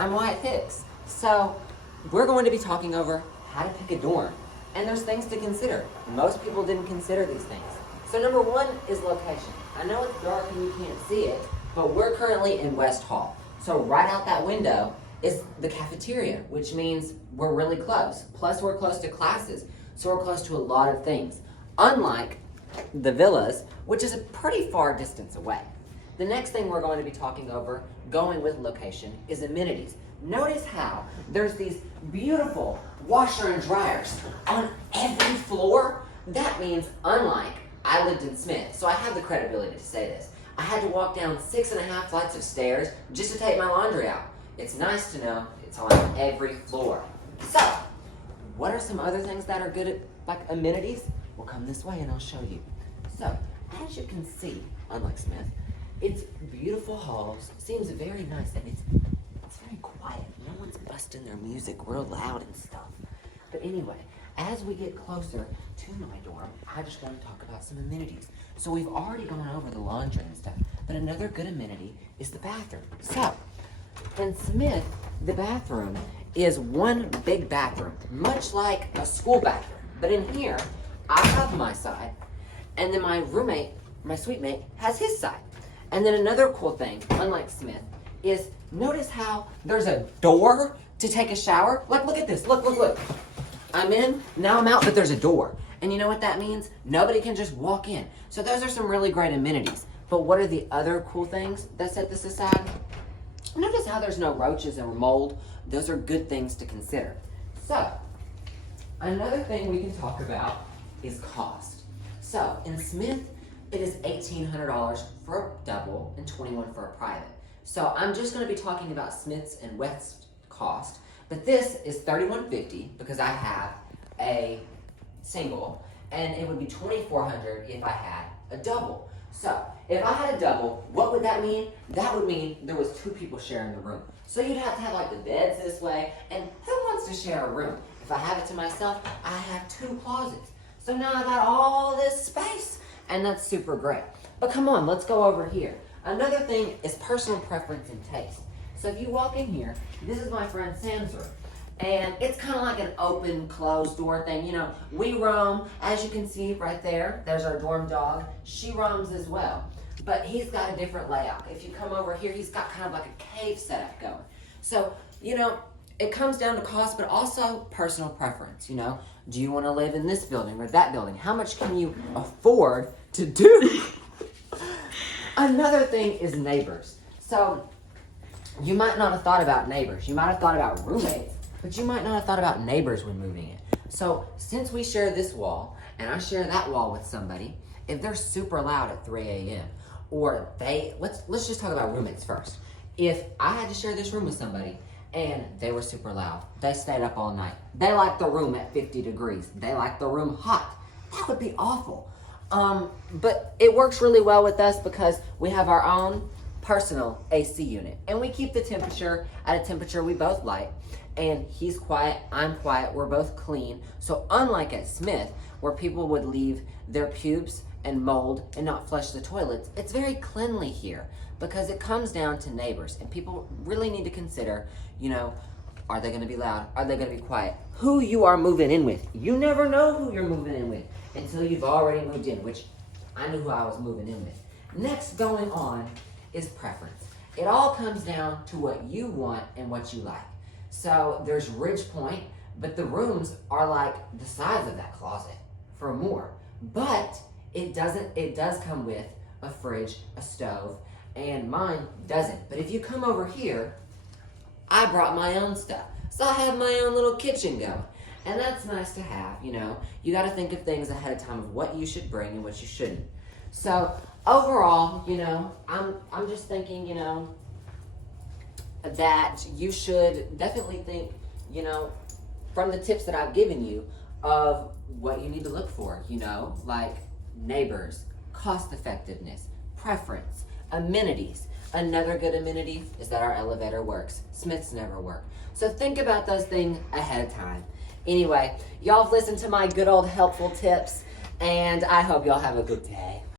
I'm Wyatt Hicks. So, we're going to be talking over how to pick a dorm. And there's things to consider. Most people didn't consider these things. So number one is location. I know it's dark and you can't see it, but we're currently in West Hall. So right out that window is the cafeteria, which means we're really close. Plus we're close to classes, so we're close to a lot of things. Unlike the villas, which is a pretty far distance away. The next thing we're going to be talking over, going with location, is amenities. Notice how there's these beautiful washer and dryers on every floor. That means, unlike I lived in Smith, so I have the credibility to say this. I had to walk down 6.5 flights of stairs just to take my laundry out. It's nice to know it's on every floor. So, what are some other things that are good at like amenities? We'll come this way and I'll show you. So, as you can see, unlike Smith, it's beautiful halls, seems very nice, and it's very quiet. No one's busting their music real loud and stuff. But anyway, as we get closer to my dorm, I just want to talk about some amenities. So we've already gone over the laundry and stuff, but another good amenity is the bathroom. So, in Smith, the bathroom is one big bathroom, much like a school bathroom. But in here, I have my side, and then my roommate, my suite mate, has his side. And then another cool thing, unlike Smith, is notice how there's a door to take a shower. Like, look at this, look. I'm in, now I'm out, but there's a door. And you know what that means? Nobody can just walk in. So those are some really great amenities. But what are the other cool things that set this aside? Notice how there's no roaches or mold. Those are good things to consider. So, another thing we can talk about is cost. So, in Smith, it is $1,800 for a double and $21 for a private. So I'm just going to be talking about Smith's and West's cost, but this is $3,150 because I have a single, and it would be $2,400 if I had a double. So if I had a double, what would that mean? That would mean there was 2 people sharing the room. So you'd have to have like the beds this way, and who wants to share a room? If I have it to myself, I have 2 closets. So now I got all this space. And that's super great. But come on, let's go over here. Another thing is personal preference and taste. So if you walk in here, this is my friend Sam's room. And it's kind of like an open, closed door thing. You know, we roam, as you can see right there, there's our dorm dog. She roams as well. But he's got a different layout. If you come over here, he's got kind of like a cave setup going. So, you know, it comes down to cost, but also personal preference, you know. Do you want to live in this building or that building? How much can you afford to do? Another thing is neighbors. So, you might not have thought about neighbors. You might have thought about roommates, but you might not have thought about neighbors when moving in. So, since we share this wall, and I share that wall with somebody, if they're super loud at 3 a.m., or let's just talk about roommates first. If I had to share this room with somebody, and they were super loud. They stayed up all night. They liked the room at 50 degrees. They liked the room hot. That would be awful. But it works really well with us because we have our own personal AC unit. And we keep the temperature at a temperature we both like. And he's quiet, I'm quiet, we're both clean. So unlike at Smith, where people would leave their pubes and mold and not flush the toilets, it's very cleanly here because it comes down to neighbors, and people really need to consider, you know, are they going to be loud? Are they going to be quiet? Who you are moving in with. You never know who you're moving in with until you've already moved in, which I knew who I was moving in with. Next going on is preference. It all comes down to what you want and what you like. So there's Ridge Point, but the rooms are like the size of that closet for more. But it does come with a fridge, a stove, and mine doesn't. But if you come over here, I brought my own stuff. So I have my own little kitchen going. And that's nice to have, you know. You got to think of things ahead of time of what you should bring and what you shouldn't. So overall, you know, I'm just thinking, you know, that you should definitely think, you know, from the tips that I've given you of what you need to look for, you know, like neighbors, cost effectiveness, preference, amenities. Another good amenity is that our elevator works. Smith's never work. So think about those things ahead of time. Anyway, y'all have listened to my good old helpful tips, and I hope y'all have a good day.